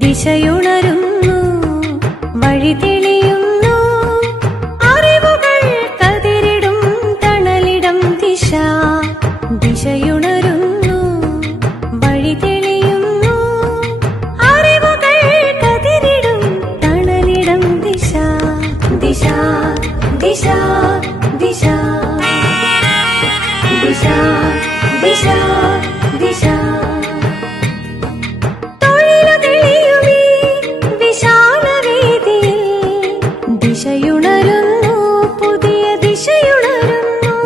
ദിശയുണരുന്നു, വഴി തെളിയുന്നു, അറിവുകൾ കതിരിടും തണലിടം ദിശ. ദിശയുണരുന്നു, വഴി തെളിയുന്നു, അറിവുകൾ കതിരിടും തണലിടം ദിശ. ദിശ ദിശ ദിശ ദിശ ദിശ ദിശ. ദിശയുണരുന്നു, പുതിയ ദിശയുണരുന്നു,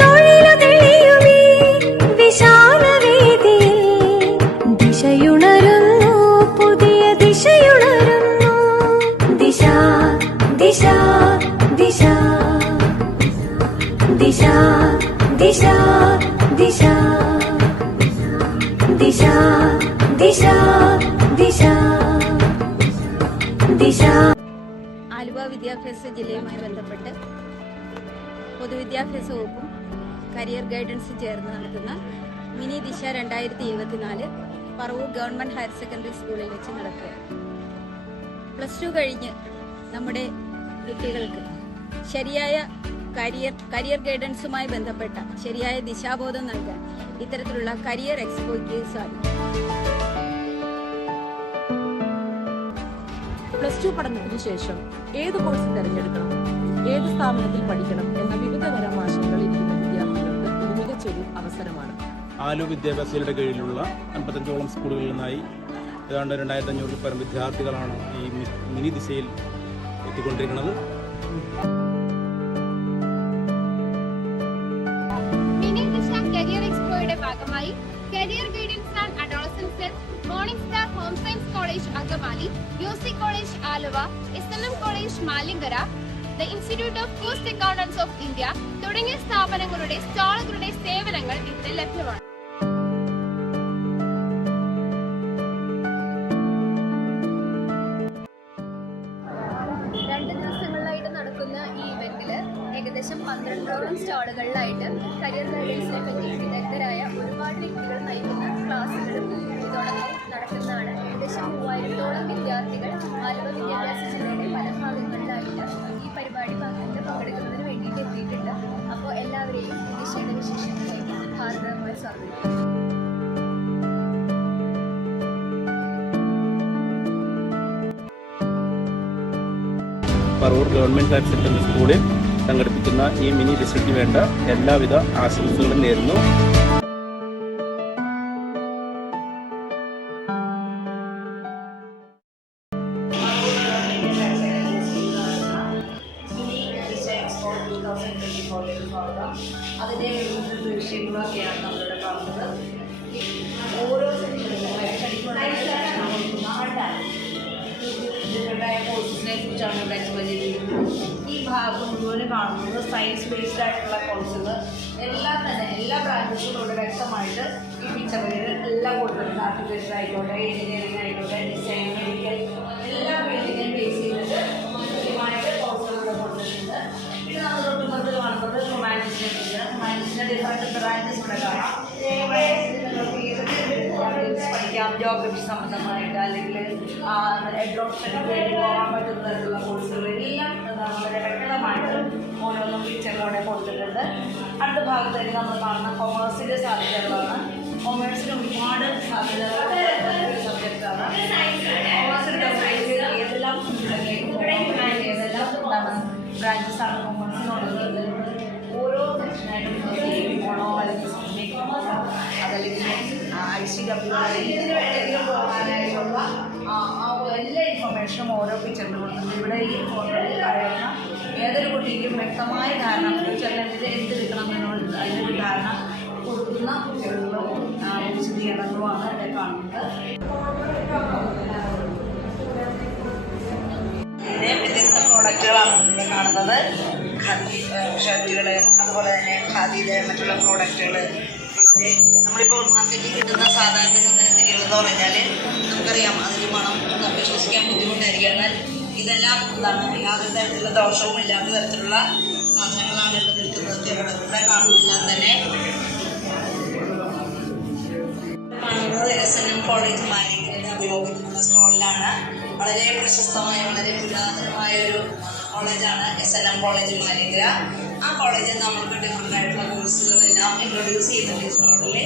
തൊഴിലു തെളിയുമീ വിശാലവേദിയിൽ. ദിശയുണരുന്നു, പുതിയ ദിശയുണരുന്നു. ദിശ ദിശ ദിശ ദിശ ദിശ ദിശ ദിശ ദിശ ദിശ ദിശ. ആലുവ വിദ്യാഭ്യാസ ജില്ലയുമായി ബന്ധപ്പെട്ട് പൊതുവിദ്യാഭ്യാസ വകുപ്പും കരിയർ ഗൈഡൻസും ചേർന്ന് നടത്തുന്ന മിനി ദിശ 2024 പറവൂർ ഗവൺമെന്റ് ഹയർ സെക്കൻഡറി സ്കൂളിൽ വെച്ച് നടക്കുക. +2 കഴിഞ്ഞ് നമ്മുടെ കുട്ടികൾക്ക് ശരിയായ കരിയർ ഗൈഡൻസുമായി ബന്ധപ്പെട്ട ശരിയായ ദിശാബോധം നൽകാൻ ഇത്തരത്തിലുള്ള കരിയർ എക്സ്പോയ്ക്ക് സാധിക്കും. +2 പഠനത്തിന് ശേഷം ഏത് കോഴ്സ് തിരഞ്ഞെടുക്കണം, ഏത് സ്ഥാപനത്തിൽ പഠിക്കണം എന്ന വിവിധതരം ആശങ്കകൾ ഇരിക്കുന്ന വിദ്യാർത്ഥികൾക്ക് ഇത് മികച്ചൊരു അവസരമാണ്. ആലു വിദ്യാഭ്യാസയുടെ കീഴിലുള്ള 55ഓളം സ്കൂളുകളിൽ നിന്നായി ഏതാണ്ട് 2500 പരം വിദ്യാർത്ഥികളാണ് ഈ മിനി ദിശയിൽ എത്തിക്കൊണ്ടിരിക്കുന്നത്. മിനി ദിശ കരിയർ എക്സ്പോയുടെ ഭാഗമായി career guidance and adolescence cell, morning star home science college Angamaly, UC college Aluva, SNM college Malankara, the institute of cost accountants of India തുടങ്ങിയ സ്ഥാപനങ്ങളുടെ സ്റ്റാളുകളുടെ സേവനങ്ങൾ ഇവിടെ ലഭ്യമാണ്. നടക്കുന്ന ഈ ഇവന്റിൽ ഏകദേശം 12ഓളം സ്റ്റാളുകളിലായിട്ട് കരിയർ ഗൈഡൻസിനെ പറ്റി വിദഗ്ധരായ ഒരുപാട് വ്യക്തികൾ നയിക്കുന്ന ക്ലാസ്സുകളും ഇതോടൊപ്പം നടക്കുന്നതാണ്. ഏകദേശം 3000ഓളം വിദ്യാർത്ഥികൾ ആലുവ വിദ്യാഭ്യാസ ജില്ലയുടെ പല ഭാഗങ്ങളിലായിട്ട് ഈ പരിപാടി പങ്കെടുക്കുന്നതിന് വേണ്ടിയിട്ട് എത്തിയിട്ടുണ്ട്. അപ്പോൾ എല്ലാവരെയും ദിശയുടെ വിശേഷങ്ങളിലേക്ക് ഹാർദവമായി സ്വാഗതം. പറവൂർ ഗവൺമെന്റ് ഹയർ സെക്കൻഡറി സ്കൂളിൽ സംഘടിപ്പിക്കുന്ന ഈ മിനി ദിശയ്ക്ക് വേണ്ട എല്ലാവിധ ആശംസകളും നേരുന്നു. അതിൻ്റെ വിഷയങ്ങളൊക്കെയാണ് നമ്മളിവിടെ കാണുന്നത്. ഓരോ കോഴ്സിനെ കുറിച്ചാണ് ഇവിടെ എക്സ്പ്ലെയിൻ ചെയ്തിരിക്കുന്നത്. ഈ ഭാഗം മുഴുവൻ കാണുന്നത് സയൻസ് ബേസ്ഡ് ആയിട്ടുള്ള കോഴ്സുകൾ എല്ലാ ബ്രാഞ്ചസും ഇവിടെ വ്യക്തമായിട്ട് ഈ പിക്ചറിൽ എല്ലാം കൊടുത്തിട്ടുണ്ട്. ആർക്കിടെക്ചർ ആയിക്കോട്ടെ, എഞ്ചിനീയറിംഗ് ആയിക്കോട്ടെ, ഡിസൈൻ, മെഡിക്കൽ എല്ലാ ഫീൽഡിനെയും ബേസ് ചെയ്തിട്ട് കൃത്യമായിട്ട് കോഴ്സുകൾ ഇവിടെ കൊടുത്തിട്ടുണ്ട്. പിന്നെ നമ്മൾ തൊട്ടുപുറത്ത് കാണുന്നത് ഹ്യൂമാനിറ്റീസിനെ കുറിച്ച്. ഹ്യൂമാനിറ്റീസിൻ്റെ ഡിഫറെൻറ്റ് ബ്രാഞ്ചസ് ഇവിടെ കാണാം. പഠിക്കാം, ജോഗ്രഫി സംബന്ധമായിട്ട് അല്ലെങ്കിൽ എഡ്രോപ്ഷന് വേണ്ടി പോകാൻ പറ്റുന്ന തരത്തിലുള്ള കോഴ്സുകളെല്ലാം വളരെ വ്യക്തമായിട്ട് ഓരോന്നും പിക്ചറിലൂടെ കൊടുത്തിട്ടുണ്ട്. അടുത്ത ഭാഗത്തേക്ക് നമ്മൾ കാണുന്ന കൊമേഴ്സിൻ്റെ സാധ്യതകളാണ്. കൊമേഴ്സിന് ഒരുപാട് സാധ്യതകളുള്ള സബ്ജക്റ്റാണ്. കൊമേഴ്സിൻ്റെ ഏതെല്ലാം എന്താണ് ബ്രാഞ്ചസാണ് കൊമേഴ്സിനുള്ളത്. ഓരോ സെക്ഷനായിട്ടും പോകണോ അല്ലെങ്കിൽ അതല്ലെങ്കിൽ ICW എന്തെങ്കിലും പോകാനായിട്ടുള്ള എല്ലാ ഇൻഫർമേഷനും ഓരോ പിക്ചറിൽ കൊടുക്കുന്നുണ്ട്. ഇവിടെ ഈ ഫോട്ടോയിൽ പറയുന്ന ഏതൊരു കുട്ടിക്കും വ്യക്തമായ ധാരണ ഫ്യൂച്ചറിൽ എന്തെടുക്കണം എന്നുള്ള അതിനൊരു ധാരണ കൊടുക്കുന്ന പിക്ചറുകളും വിശദീകരണങ്ങളുമാണ് ഇവിടെ കാണുന്നത്. വ്യത്യസ്ത പ്രോഡക്റ്റുകളാണ് ഇവിടെ കാണുന്നത്. ഖാദി ഷർട്ടുകൾ, അതുപോലെ തന്നെ ഖാദിയുടെ മറ്റുള്ള പ്രോഡക്റ്റുകൾ. നമ്മളിപ്പോൾ മാർക്കറ്റിൽ കിട്ടുന്ന സാധാരണ ചന്ദനത്തിരികൾ എന്ന് പറഞ്ഞാൽ നമുക്കറിയാം അതിന് മണം നമുക്ക് വിശ്വസിക്കാൻ ബുദ്ധിമുട്ടായിരിക്കും. എന്നാൽ ഇതെല്ലാം എന്താണ് യാതൊരു തരത്തിലുള്ള ദോഷവും ഇല്ലാത്ത തരത്തിലുള്ള സാധനങ്ങളാണ് ഇവിടെ നിൽക്കുന്നത്. ഇവിടെ കാണുന്നില്ല തന്നെ കാണുന്നത് SNM കോളേജ് മാലിങ്കര ഉപയോഗിക്കുന്ന സ്റ്റാളിലാണ്. വളരെ പ്രശസ്തമായ വളരെ പുരാതനമായ ഒരു കോളേജാണ് SNM കോളേജ് മാലിഗ്ര. ആ കോളേജിൽ നമുക്ക് ഡിഫറെൻ്റ് ആയിട്ടുള്ള കോഴ്സുകളെല്ലാം ഇൻട്രൊഡ്യൂസ് ചെയ്യുന്നുണ്ട്. ഈ സ്റ്റാളിൽ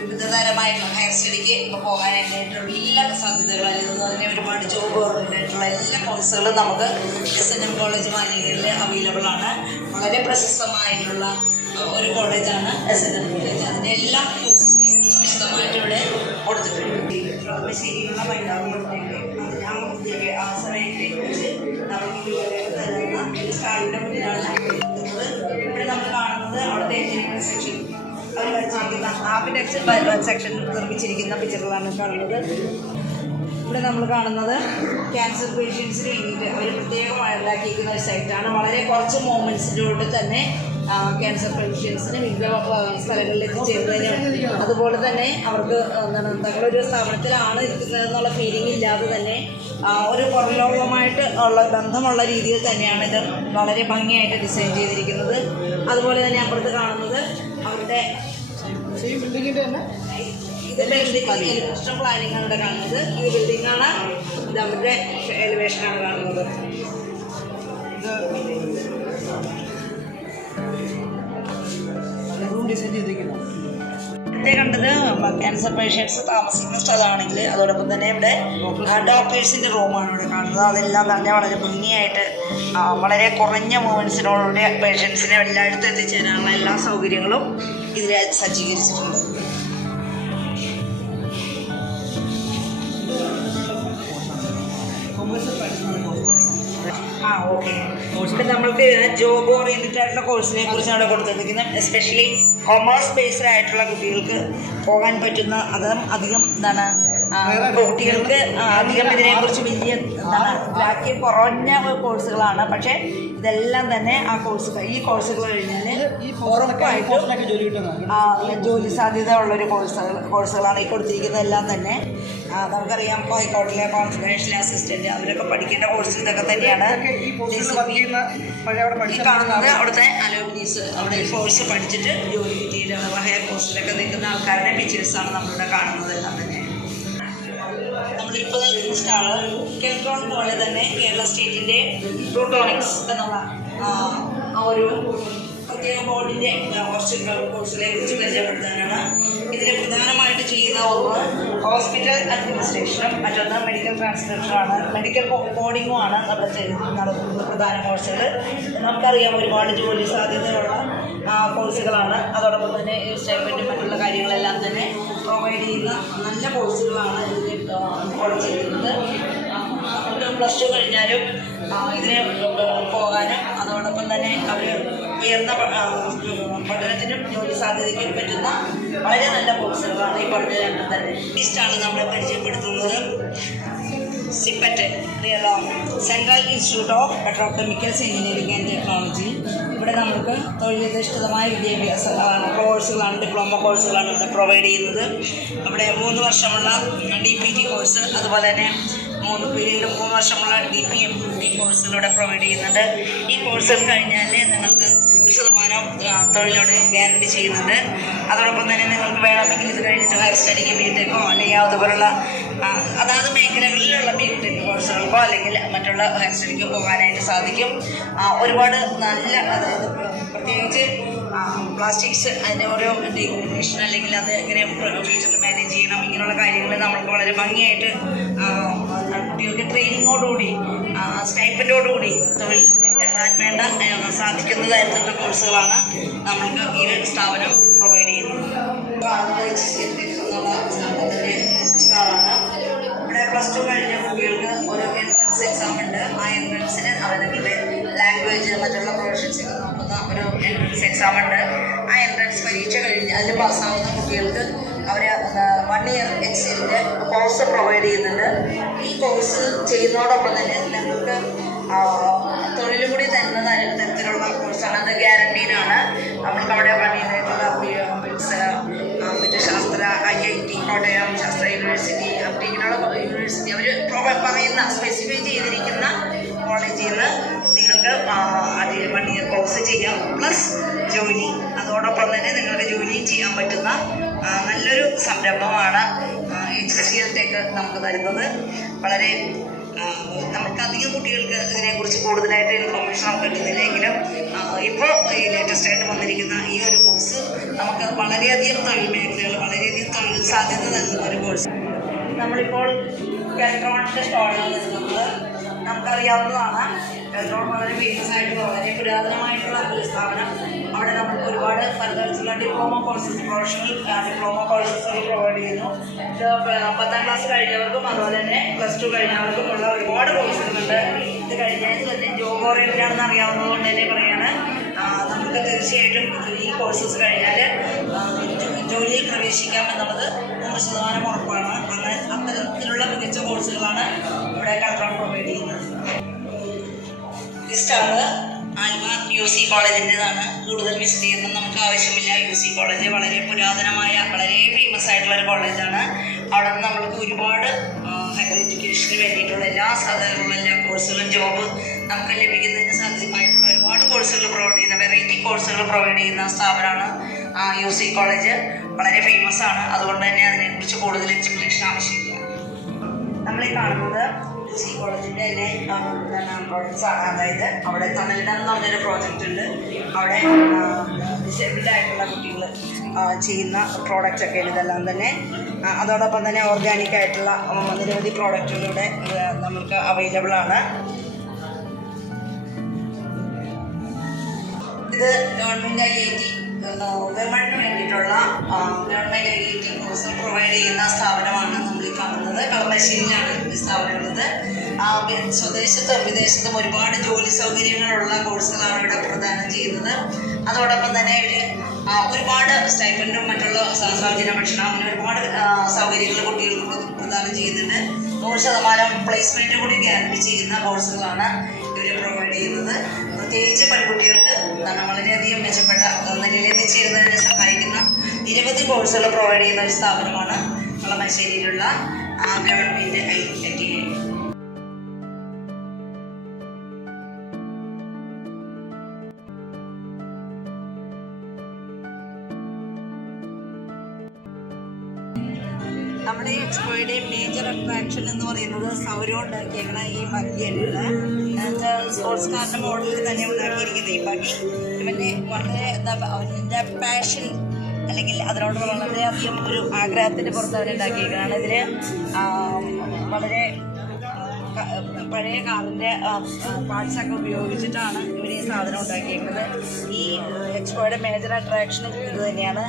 വിവിധതരമായിട്ടുള്ള ഹയർ സ്റ്റഡിക്ക് ഇപ്പോൾ പോകാനായിട്ടുള്ള എല്ലാ സാധ്യതകളും അല്ലെങ്കിൽ തന്നെ ഒരുപാട് ജോബ് ഓറിയൻറ്റഡ് ആയിട്ടുള്ള എല്ലാ കോഴ്സുകളും നമുക്ക് SNM കോളേജ് മാലിഗ്രയിൽ അവൈലബിൾ ആണ്. വളരെ പ്രശസ്തമായിട്ടുള്ള ഒരു കോളേജാണ് SNM കോളേജ്. അതിൻ്റെ എല്ലാ വിശദമായിട്ട് ഇവിടെ കൊടുത്തിട്ടുണ്ട്. ശരിയുള്ള വിദ്യാഭ്യാസമേഖലയെക്കുറിച്ച് നമുക്ക് തരുന്ന സ്റ്റാളിൻ്റെ മുന്നിലാണ് ഇവിടെ നമ്മൾ കാണുന്നത്. അവിടുത്തെ എഞ്ചിനീയറിംഗ് സെക്ഷൻ അവർ വരച്ചിരിക്കുന്ന ആർക്കിടെക്ചർ സെക്ഷൻ നിർമ്മിച്ചിരിക്കുന്ന പിക്ചറുകളാണ് കാണുന്നത്. ഇവിടെ നമ്മൾ കാണുന്നത് ക്യാൻസർ പേഷ്യൻസിന് വേണ്ടിയിട്ട് അവർ പ്രത്യേകമായി ഉണ്ടാക്കിയിരിക്കുന്ന ഒരു സൈറ്റാണ്. വളരെ കുറച്ച് മൂമെൻറ്റ്സിലൂടെ തന്നെ ക്യാൻസർ പേഷ്യൻസിന് വിവിധ സ്ഥലങ്ങളിൽ എത്തിച്ചേരുന്നതിനും അതുപോലെ തന്നെ അവർക്ക് എന്താണ് തങ്ങളൊരു സ്ഥാപനത്തിലാണ് ഇരിക്കുന്നതെന്നുള്ള ഫീലിംഗ് ഇല്ലാതെ തന്നെ ഒരു പുറലോകമായിട്ട് ഉള്ള ബന്ധമുള്ള രീതിയിൽ തന്നെയാണ് ഇത് വളരെ ഭംഗിയായിട്ട് ഡിസൈൻ ചെയ്തിരിക്കുന്നത്. അതുപോലെ തന്നെ അപ്പുറത്ത് കാണുന്നത് അവരുടെ എലിവേഷൻ പ്ലാനിംഗ് ആണ് ഇവിടെ കാണുന്നത്. ഇത് ബിൽഡിംഗാണ്, ഇത് അവരുടെ എലിവേഷനാണ് കാണുന്നത്. ഇവിടെ കണ്ടത് ക്യാൻസർ പേഷ്യൻസ് താമസിക്കുന്ന സ്ഥലമാണെങ്കിൽ അതോടൊപ്പം തന്നെ ഇവിടെ ഡോക്ടേഴ്സിൻ്റെ റൂമാണ് ഇവിടെ കാണുന്നത്. അതെല്ലാം തന്നെ വളരെ ഭംഗിയായിട്ട് വളരെ കുറഞ്ഞ മൂവ്മെൻറ്റ്സിനോടുകൂടി പേഷ്യൻസിനെ എല്ലായിടത്തും എത്തിച്ചേരാനുള്ള എല്ലാ സൗകര്യങ്ങളും ഇതിൽ സജ്ജീകരിച്ചിട്ടുണ്ട്. ഓക്കെ. ഇവിടെ നമ്മൾക്ക് ജോബ് ഓറിയൻറ്റഡ് ആയിട്ടുള്ള കോഴ്സിനെ കുറിച്ചാണ് ഇവിടെ കൊടുത്തിരിക്കുന്നത്. എസ്പെഷ്യലി കൊമേഴ്സ് ബേസ്ഡ് ആയിട്ടുള്ള കുട്ടികൾക്ക് പോകാൻ പറ്റുന്ന അധികം എന്താണ് കുട്ടികൾക്ക് അധികം ഇതിനെക്കുറിച്ച് വലിയ എന്താണ് ഗ്രാഹ്യം കുറഞ്ഞ കോഴ്സുകളാണ്. പക്ഷേ ഇതെല്ലാം തന്നെ ഈ കോഴ്സുകൾ കഴിഞ്ഞാൽ ഉറപ്പായിട്ടും ജോലി സാധ്യത ഉള്ളൊരു കോഴ്സുകളാണ് ഈ കൊടുത്തിരിക്കുന്നതെല്ലാം തന്നെ. നമുക്കറിയാം ഇപ്പോൾ ഹൈക്കോടതിയിലെ കോൺഫിഡൻഷ്യൽ അസിസ്റ്റൻറ്റ് അവരൊക്കെ പഠിക്കേണ്ട കോഴ്സ് ഇതൊക്കെ തന്നെയാണ്. ഈ കാണുന്നത് അവിടുത്തെ അലോമിനീസ് അവിടെ കോഴ്സ് പഠിച്ചിട്ട് ജോലി കിട്ടിയിട്ട് ഹയർ പോസ്റ്റിലൊക്കെ നിൽക്കുന്ന ആൾക്കാരുടെ പിക്ചേഴ്സാണ് നമ്മളിവിടെ കാണുന്നതെല്ലാം തന്നെ. നമ്മളിപ്പോൾ നിൽക്കുന്ന സ്റ്റാള് കെൽട്രോൺ പോലെ തന്നെ കേരള സ്റ്റേറ്റിൻ്റെ പ്ലൂട്ടോണിക്സ് എന്നുള്ള ഒരു പ്രത്യേക ബോർഡിൻ്റെ കുറച്ച് കോഴ്സുകളെ കുറിച്ച് പരിചയപ്പെടുത്താനാണ്. ഇതിൽ പ്രധാനമായിട്ട് ചെയ്യുന്ന ഒന്ന് ഹോസ്പിറ്റൽ അഡ്മിനിസ്ട്രേഷനും മറ്റൊന്ന് മെഡിക്കൽ ട്രാൻസ്ലേഷനുമാണ്. മെഡിക്കൽ കോഡിങ്ങുമാണ് നടത്തുന്ന പ്രധാന കോഴ്സുകൾ. നമുക്കറിയാം ഒരുപാട് ജോലി സാധ്യതയുള്ള കോഴ്സുകളാണ്. അതോടൊപ്പം തന്നെ സ്റ്റൈപ്പൻറ്റും മറ്റുള്ള കാര്യങ്ങളെല്ലാം തന്നെ പ്രൊവൈഡ് ചെയ്യുന്ന നല്ല കോഴ്സുകളാണ് ഇതിൽ കോളേജ് ചെയ്യുന്നത്. പ്ലസ് ടു കഴിഞ്ഞാലും ഇതിന് പോകാനും അതോടൊപ്പം തന്നെ അവർ ഉയർന്ന പഠനത്തിനും ജോലി സാധ്യതയ്ക്കും പറ്റുന്ന വളരെ നല്ല കോഴ്സുകളാണ് ഈ പറഞ്ഞ രണ്ടും തന്നെ. ഈസ്റ്റാണ് നമ്മളെ പരിചയപ്പെടുത്തുന്നത്. CIPET central institute of petrochemicals engineering and technology. ഇവിടെ നമുക്ക് തൊഴിലധിഷ്ഠിതമായ വിദ്യാഭ്യാസ കോഴ്സുകളാണ്, ഡിപ്ലോമ കോഴ്സുകളാണ് ഇവിടെ പ്രൊവൈഡ് ചെയ്യുന്നത്. അവിടെ 3 വർഷമുള്ള DPT കോഴ്സ് അതുപോലെ തന്നെ 3 വർഷമുള്ള DPMT കോഴ്സുകളിവിടെ പ്രൊവൈഡ് ചെയ്യുന്നുണ്ട്. ഈ കോഴ്സുകൾ കഴിഞ്ഞാൽ നിങ്ങൾക്ക് 100% തൊഴിലോട് ഗ്യാരണ്ടി ചെയ്യുന്നുണ്ട്. അതോടൊപ്പം തന്നെ നിങ്ങൾക്ക് വേണമെങ്കിൽ ഇത് കഴിഞ്ഞിട്ട് ഹയർ സ്റ്റഡിക്ക് ബിടെക്കോ അല്ലെങ്കിൽ അതുപോലുള്ള അതാത് മേഖലകളിലുള്ള ബിടെക് കോഴ്സുകൾക്കോ അല്ലെങ്കിൽ മറ്റുള്ള ഹയർ സ്റ്റഡിക്കോ പോകാനായിട്ട് സാധിക്കും. ഒരുപാട് നല്ല അതായത് പ്രത്യേകിച്ച് പ്ലാസ്റ്റിക്സ് അതിൻ്റെ ഓരോ ഡീകമ്പോസിഷൻ അല്ലെങ്കിൽ അത് എങ്ങനെ ഫ്യൂച്ചറിൽ മാനേജ് ചെയ്യണം ഇങ്ങനെയുള്ള കാര്യങ്ങൾ നമ്മൾക്ക് വളരെ ഭംഗിയായിട്ട് കുട്ടികൾക്ക് ട്രെയിനിങ്ങോടുകൂടി സ്റ്റൈപ്പൻറ്റോടുകൂടി തൊഴിൽ എത്താൻ വേണ്ട സാധിക്കുന്ന തരത്തിലുള്ള കോഴ്സുകളാണ് നമ്മൾക്ക് ഈ സ്ഥാപനം പ്രൊവൈഡ് ചെയ്യുന്നത്. ഇവിടെ പ്ലസ് ടു കഴിഞ്ഞ കുട്ടികൾക്ക് ഒരു എൻട്രൻസ് എക്സാം ഉണ്ട്. ആ എൻട്രൻസിന് അവരുടെ ലാംഗ്വേജ് മറ്റുള്ള പ്രൊഫഷൻസൊക്കെ നോക്കുന്ന ഒരു എൻട്രൻസ് എക്സാം ഉണ്ട്. ആ എൻട്രൻസ് പരീക്ഷ കഴിഞ്ഞ് അതിൽ പാസ്സാവുന്ന കുട്ടികൾക്ക് അവർ 1 ഇയർ എക്സിൻ്റെ കോഴ്സ് പ്രൊവൈഡ് ചെയ്യുന്നുണ്ട്. ഈ കോഴ്സ് ചെയ്യുന്നതോടൊപ്പം തന്നെ നമുക്ക് തൊഴിലും കൂടി തരുന്ന തരത്തിലുള്ള കോഴ്സാണ്. അത് ഗ്യാരണ്ടീഡാണ്. നമ്മൾക്ക് അവിടെ പണിയായിട്ടുള്ള ശാസ്ത്ര IIT കോട്ടയം ശാസ്ത്ര യൂണിവേഴ്സിറ്റി അവിടെ ഇങ്ങനെയുള്ള യൂണിവേഴ്സിറ്റി അവർ പറയുന്ന സ്പെസിഫൈ ചെയ്തിരിക്കുന്ന കോളേജിൽ നിന്ന് നിങ്ങൾക്ക് 1 ഇയർ കോഴ്സ് ചെയ്യാം പ്ലസ് ജോലി. അതോടൊപ്പം അതോടൊപ്പം തന്നെ നിങ്ങൾക്ക് ജോലിയും ചെയ്യാൻ പറ്റുന്ന നല്ലൊരു സംരംഭമാണ് HCL ടെക് നമുക്ക് തരുന്നത്. വളരെ നമുക്ക് അധികം കുട്ടികൾക്ക് ഇതിനെക്കുറിച്ച് കൂടുതലായിട്ട് ഇൻഫോർമേഷൻ നമുക്ക് കിട്ടുന്നില്ലെങ്കിലും ഇപ്പോൾ ഈ ലേറ്റസ്റ്റ് ആയിട്ട് വന്നിരിക്കുന്ന ഈ ഒരു കോഴ്സ് നമുക്ക് വളരെയധികം തൊഴിൽ മേഖലകൾ, വളരെയധികം തൊഴിൽ സാധ്യത നൽകുന്ന ഒരു കോഴ്സ്. നമ്മളിപ്പോൾ കെൽട്രോണിൻ്റെ സ്റ്റാളിൽ നിൽക്കുന്നത് നമുക്കറിയാവുന്നതാണ്. കെൽട്രോൺ വളരെ ഫേമസ് ആയിട്ടുള്ള, വളരെ പുരാതനമായിട്ടുള്ള ഒരു സ്ഥാപനം. അവിടെ നമുക്ക് ഒരുപാട് പലതരത്തിലുള്ള diploma courses, professional diploma courses provide ചെയ്യുന്നു. 10ാം ക്ലാസ് കഴിഞ്ഞവർക്കും അതുപോലെ തന്നെ +2 കഴിഞ്ഞവർക്കും ഉള്ള ഒരുപാട് കോഴ്സുകളുണ്ട്. ഇത് കഴിഞ്ഞാൽ തന്നെ ജോബ് ഓറിയൻറ്റഡ് ആണെന്ന് അറിയാവുന്നത് കൊണ്ട് തന്നെ പറയാണ്, നമുക്ക് തീർച്ചയായിട്ടും ഈ കോഴ്സസ് കഴിഞ്ഞാൽ ജോലിയിൽ പ്രവേശിക്കാമെന്നുള്ളത് 100% ഉറപ്പാണ്. അങ്ങനെ അത്തരത്തിലുള്ള മികച്ച കോഴ്സുകളാണ് ഇവിടെ കെൽട്രോൺ പ്രൊവൈഡ് ചെയ്യുന്നത്. ഈ സ്റ്റാള് ആൽവ UC കോളേജിൻ്റെതാണ്. കൂടുതൽ വിശദീകരണം നമുക്ക് ആവശ്യമില്ല. UC കോളേജ് വളരെ പുരാതനമായ, വളരെ ഫേമസ് ആയിട്ടുള്ള ഒരു കോളേജാണ്. അവിടെ നിന്ന് നമ്മൾക്ക് ഒരുപാട് ഹയർ എഡ്യൂക്കേഷന് വേണ്ടിയിട്ടുള്ള എല്ലാ സാധനങ്ങളും, എല്ലാ കോഴ്സുകളും, ജോബ് നമുക്ക് ലഭിക്കുന്നതിന് സാധ്യമായിട്ടുള്ള ഒരുപാട് കോഴ്സുകൾ പ്രൊവൈഡ് ചെയ്യുന്ന, വെറൈറ്റി കോഴ്സുകൾ പ്രൊവൈഡ് ചെയ്യുന്ന സ്ഥാപനമാണ് UC കോളേജ്. വളരെ ഫേമസ് ആണ്. അതുകൊണ്ട് തന്നെ അതിനെക്കുറിച്ച് കൂടുതൽ എക്സ്പ്ലനേഷൻ ആവശ്യമില്ല. നമ്മളീ കാണുന്നത് UC കോളേജിൻ്റെ തന്നെ പ്രോജക്ട്സ് ആണ്. അതായത് അവിടെ തണലിടം എന്ന് പറഞ്ഞൊരു പ്രോജക്റ്റ് ഉണ്ട്. അവിടെ ഡിസേബിൾഡ് ആയിട്ടുള്ള കുട്ടികൾ ചെയ്യുന്ന പ്രോഡക്റ്റ് ഒക്കെയാണ് ഇതെല്ലാം തന്നെ. അതോടൊപ്പം തന്നെ ഓർഗാനിക് ആയിട്ടുള്ള നിരവധി പ്രോഡക്റ്റുകളിവിടെ നമുക്ക് അവൈലബിൾ ആണ്. ഇത് ഗവൺമെൻറ് IIT വിമണിന് വേണ്ടിയിട്ടുള്ള ഗവൺമെൻറ് IIT കോഴ്സ് പ്രൊവൈഡ് ചെയ്യുന്ന സ്ഥാപനമാണ് നമ്മൾ ഈ കാണുന്നത്. കളമശ്ശേരിയിലാണ് ഈ സ്ഥാപനം ഉള്ളത്. സ്വദേശത്തും വിദേശത്തും ഒരുപാട് ജോലി സൗകര്യങ്ങളുള്ള കോഴ്സുകളാണ് ഇവിടെ പ്രദാനം ചെയ്യുന്നത്. അതോടൊപ്പം തന്നെ ഇവർ ഒരുപാട് സ്റ്റൈപ്പൻഡും മറ്റുള്ള സൗജന്യ ഭക്ഷണം, അങ്ങനെ ഒരുപാട് സൗകര്യങ്ങൾ കുട്ടികൾക്ക് പ്രദാനം ചെയ്യുന്നുണ്ട്. 100% പ്ലേസ്മെൻറ്റ് കൂടി ഗ്യാരണ്ടി ചെയ്യുന്ന കോഴ്സുകളാണ് ഇവർ പ്രൊവൈഡ് ചെയ്യുന്നത്. പ്രത്യേകിച്ച് പെൺകുട്ടികൾക്ക് വളരെയധികം മെച്ചപ്പെട്ട നിലയിൽ എത്തിച്ചേരുന്നതിന് സഹായിക്കുന്ന നിരവധി കോഴ്സുകൾ പ്രൊവൈഡ് ചെയ്യുന്ന ഒരു സ്ഥാപനമാണ് കളമശ്ശേരിയിലുള്ള ഗവൺമെൻറ് IIT. നമ്മുടെ എക്സ്പോയുടെ മേജർ അട്രാക്ഷൻ എന്ന് പറയുന്നത് സൗരം ഉണ്ടാക്കിയേക്കണ ഈ ബഗ്ഗിയാണ്. സ്പോർട്സ് കാറിൻ്റെ മോഡലിൽ തന്നെ ഉണ്ടാക്കിയിരിക്കുന്നത് ഈ ബഗ്ഗി ഇവൻ്റെ വളരെ അവൻ്റെ പാഷൻ അല്ലെങ്കിൽ അതിനോട് വളരെയധികം ഒരു ആഗ്രഹത്തിൻ്റെ പുറത്ത് അവരുണ്ടാക്കിയിരിക്കുകയാണ്. ഇതിൽ വളരെ പഴയ കാറിൻ്റെ പാർട്സൊക്കെ ഉപയോഗിച്ചിട്ടാണ് ഇവർ ഈ സാധനം ഉണ്ടാക്കിയിരിക്കുന്നത്. ഈ എക്സ്പോയുടെ മേജർ അട്രാക്ഷൻ ഇത് തന്നെയാണ്.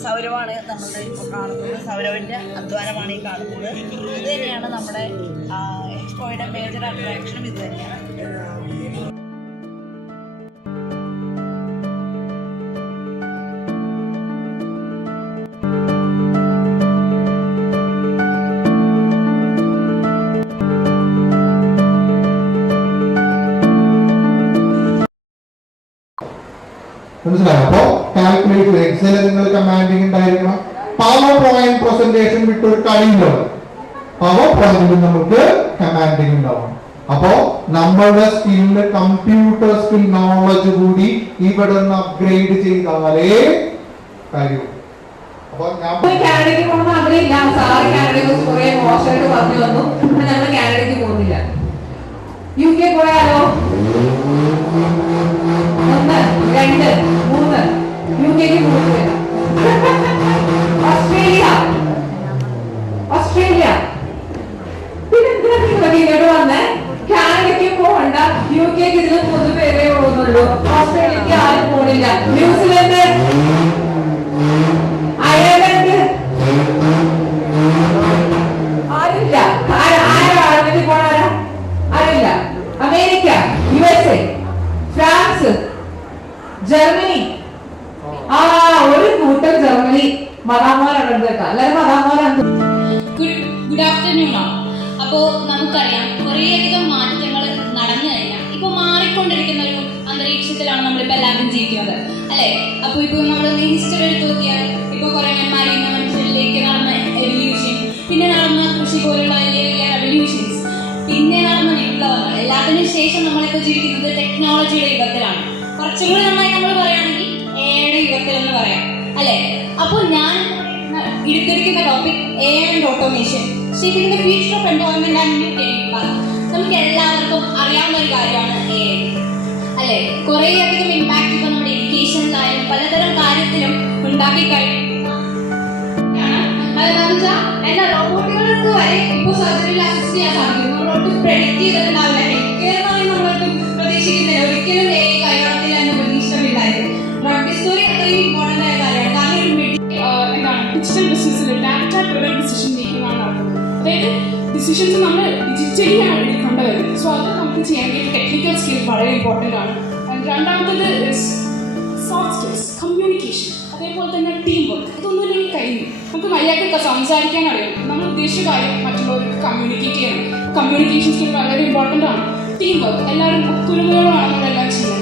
സൗരവാണ് നമ്മളുടെ ഇപ്പോൾ കാണുന്നത്. സൗരവിൻ്റെ അധ്വാനമാണ് ഈ കാണുന്നത്. ഇത് തന്നെയാണ് നമ്മുടെ എക്സ്പോയുടെ മേജർ അട്രാക്ഷനും ഇത് തന്നെയാണ്. മനസ്സിലായോ? അപ്പോൾ കാൽക്കുലേറ്റ് എക്സൽ നിങ്ങൾ കമാൻഡിങ് ഉണ്ടായിരിക്കണം. പവർ പോയിന്റ് പ്രസന്റേഷൻ വിട്ടൊരു കളിയില്ല. പവർ പോയിന്റിൽ നമുക്ക് കമാൻഡിങ് ഉണ്ടാവണം. അപ്പോ നമ്മളുടെ സ്കില്ല്, കമ്പ്യൂട്ടർ സ്കിൽ നോളജ് കൂടി ഇവിടെ നിന്ന് അപ്ഗ്രേഡ് ചെയ്താലേ കാര്യവും. അപ്പൊ ഞാൻ കാനഡയ്ക്ക് പോകണമെന്ന് ആഗ്രഹമില്ല. സാറ് കാനഡയെ കുറെ മോശമായിട്ട് പറഞ്ഞു വന്നു. ഞങ്ങൾ കാനഡയ്ക്ക് പോകുന്നില്ല. UK പോയാലോ? 1 2 3 UK പോയില്ല. ഓസ്ട്രേലിയ പിന്നെ എന്തിനാ നിങ്ങൾ ഇങ്ങോട്ട് വന്നേ? കാനഡയ്ക്ക് പോകണ്ട, UK ഇതിന് 3 പേരേ പോകുന്നുള്ളൂ. ഓസ്ട്രേലിയക്ക് ആരും പോണില്ല. ന്യൂസിലൻഡ്, അയർലൻഡ് ആരില്ല. ആരാണ് പോണാരാ? ആരില്ല. America, USA, France, Germany. ഒരു കൂട്ടം ജർമ്മനി മതാമാരാണ് കേട്ടോ. എല്ലാവരും മതാമാരാണ്. ഗുഡ് ആഫ്റ്റർനൂൺ ആണ്. അപ്പോൾ നമുക്കറിയാം കുറേയധികം മാറ്റങ്ങൾ നടന്നു കഴിഞ്ഞാൽ ഇപ്പോൾ മാറിക്കൊണ്ടിരിക്കുന്ന ഒരു അന്തരീക്ഷത്തിലാണ് നമ്മളിപ്പോൾ എല്ലാവരും ജീവിക്കുന്നത്, അല്ലേ? അപ്പോൾ ഇപ്പോൾ നമ്മൾ ഹിസ്റ്ററി എടുത്ത് നോക്കിയാൽ ഇപ്പോൾ കുറേ മനുഷ്യരിൽ മനുഷ്യരിലേക്ക് നടന്ന എവല്യൂഷൻ, പിന്നെ നടന്ന കൃഷി പോലുള്ള വലിയ വലിയ റെവല്യൂഷൻസ്, പിന്നെ നടന്ന വിപ്ലവങ്ങൾ, എല്ലാത്തിനും ശേഷം നമ്മളിപ്പോൾ ജീവിക്കുന്നത് ടെക്നോളജിയുടെ യുഗത്തിലാണ്. കുറച്ചുകൂടി നന്നായി നമ്മൾ പറയുകയാണെങ്കിൽ AI യുഗത്തിൽ എന്ന് പറയാം അല്ലെ. അപ്പോൾ ഞാൻ എടുത്തിരിക്കുന്ന topic AI and automation shaping the future of employment and new career path. നമുക്ക് എല്ലാവർക്കും അറിയാവുന്ന ഒരു കാര്യമാണ് AI അല്ലെ. കുറേയധികം ഇമ്പാക്ട് ഇപ്പൊ നമ്മുടെ എഡ്യൂക്കേഷനിലായാലും പലതരം കാര്യത്തിലും ഉണ്ടാക്കി കഴിഞ്ഞാണ്. അതെന്താണെന്ന് വെച്ചാൽ എല്ലാ റോബോട്ടുകൾക്ക് വരെ ഇപ്പോൾ സർജറിയിൽ അസിസ്റ്റ് ചെയ്യാൻ സാധിക്കും. നമ്മളോട്ട് പ്രെഡിക്റ്റ് ചെയ്തിട്ടുണ്ടാവില്ല. ഹെൽത്ത് കെയർ നമ്മളൊട്ടും പ്രതീക്ഷിക്കുന്നില്ല. ഒരിക്കലും AI കൈകാണത്തില്ല എന്ന പ്രതീക്ഷമില്ലായിരുന്നു. ഡ്രഗ് ഡിസ്കവറി അത്രയും ഇമ്പോർട്ടൻ്റ് ആയ കാര്യമാണ്. കാരണം ഒരു എന്താണ് ഡിജിറ്റൽ ബിസിനസ്സിൽ ഡാറ്റ ഡ്രിവൻ ഡിസിഷൻ മേക്കിംഗ് ആണ് നടക്കുന്നത്. അതായത് ഡിസിഷൻസ് നമ്മൾ ഡിജിറ്റലിയാണ് എടുക്കേണ്ടി വരുന്നത്. സോ അത് നമുക്ക് ചെയ്യാൻ വേണ്ടി ടെക്നിക്കൽ സ്കിൽ വളരെ ഇമ്പോർട്ടൻ്റ് ആണ്. രണ്ടാമത്തത് സോഫ്റ്റ് സ്കിൽസ്, കമ്മ്യൂണിക്കേഷൻ, അതേപോലെ തന്നെ ടീം വർക്ക്. ഇതൊന്നും ഇല്ലെങ്കിൽ കഴിഞ്ഞു. നമുക്ക് മര്യാദയ്ക്ക് സംസാരിക്കാൻ അറിയാം. നമ്മൾ ഉദ്ദേശിച്ച കാര്യം മറ്റുള്ളവർക്ക് കമ്മ്യൂണിക്കേറ്റ് ചെയ്യണം. കമ്മ്യൂണിക്കേഷൻ സ്കിൽ വളരെ ഇമ്പോർട്ടൻ്റ് ആണ്. ടീം വർക്ക്, എല്ലാവരും ഒത്തൊരുമയോടാണ് നമ്മളെല്ലാം ചെയ്യുന്നത്.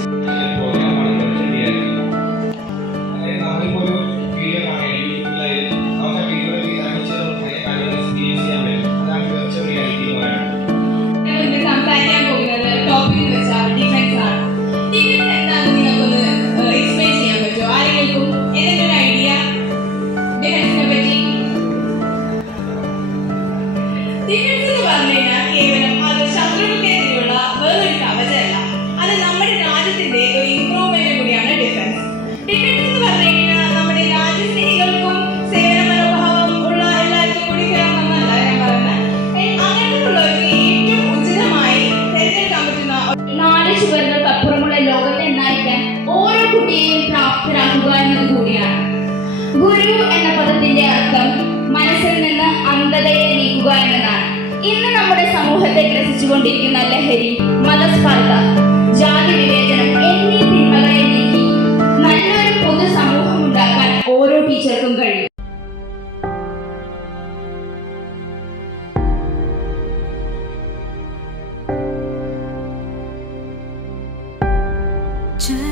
സംസാരിക്കാൻ പോകുന്നത് ടോപ്പിക് എന്ന് വെച്ചാൽ ഡിഫൻസ് ആണ്. ഡിഫൻസ് എന്താണെന്ന് നിങ്ങൾക്കൊന്ന് എക്സ്പ്ലെയിൻ ചെയ്യാൻ പറ്റുമോ? ആരെങ്കിലും ഏതെങ്കിലും ഒരു ഐഡിയ ഡിഫൻസിനെ പറ്റി? ഡിഫൻസ് എന്ന് പറഞ്ഞു കഴിഞ്ഞാൽ കേവലം അത് ശത്രുക്കൾക്കെതിരെയുള്ള വേറൊരു കവചമല്ല. അത് നമ്മുടെ രാജ്യത്തിന്റെ ഒരു ഇംപ്രൂവ്മെന്റ് കൂടിയാണ് ഡിഫൻസ്. ഡിഫൻസ് എന്ന് പറഞ്ഞു കഴിഞ്ഞാൽ നമ്മുടെ രാജ്യസ്നേഹികൾക്കും സേവന മനോഭാവം ഉള്ള എല്ലാവർക്കും കൂടി ചേർന്നല്ല ഞാൻ പറയുന്നത്. അങ്ങനെയുള്ളവർക്ക് ഏറ്റവും ഉചിതമായി തിരഞ്ഞെടുക്കാൻ പറ്റുന്ന നാലേജ് വരുന്നതപ്പുറമുള്ള ലോകത്തെ നയിക്കാൻ ഓരോ കുട്ടിയെയും പ്രാപ്തരാക്കുക എന്നത് കൂടിയാണ്. ഗുരു എന്ന പദത്തിന്റെ അർത്ഥം മനസ്സിൽ നിന്ന് അന്ധതയെ നീക്കുക എന്നതാണ്. ഇന്ന് നമ്മുടെ സമൂഹത്തെ ഗ്രസിച്ചുകൊണ്ടിരിക്കുന്ന ലഹരി, മതസ്പർദ്ധ, ജാതി വിവേചനം എന്നീ തിന്മകളെ നീക്കി നല്ലൊരു പൊതു സമൂഹം ഉണ്ടാക്കാൻ ഓരോ ടീച്ചർക്കും കഴിയും. जय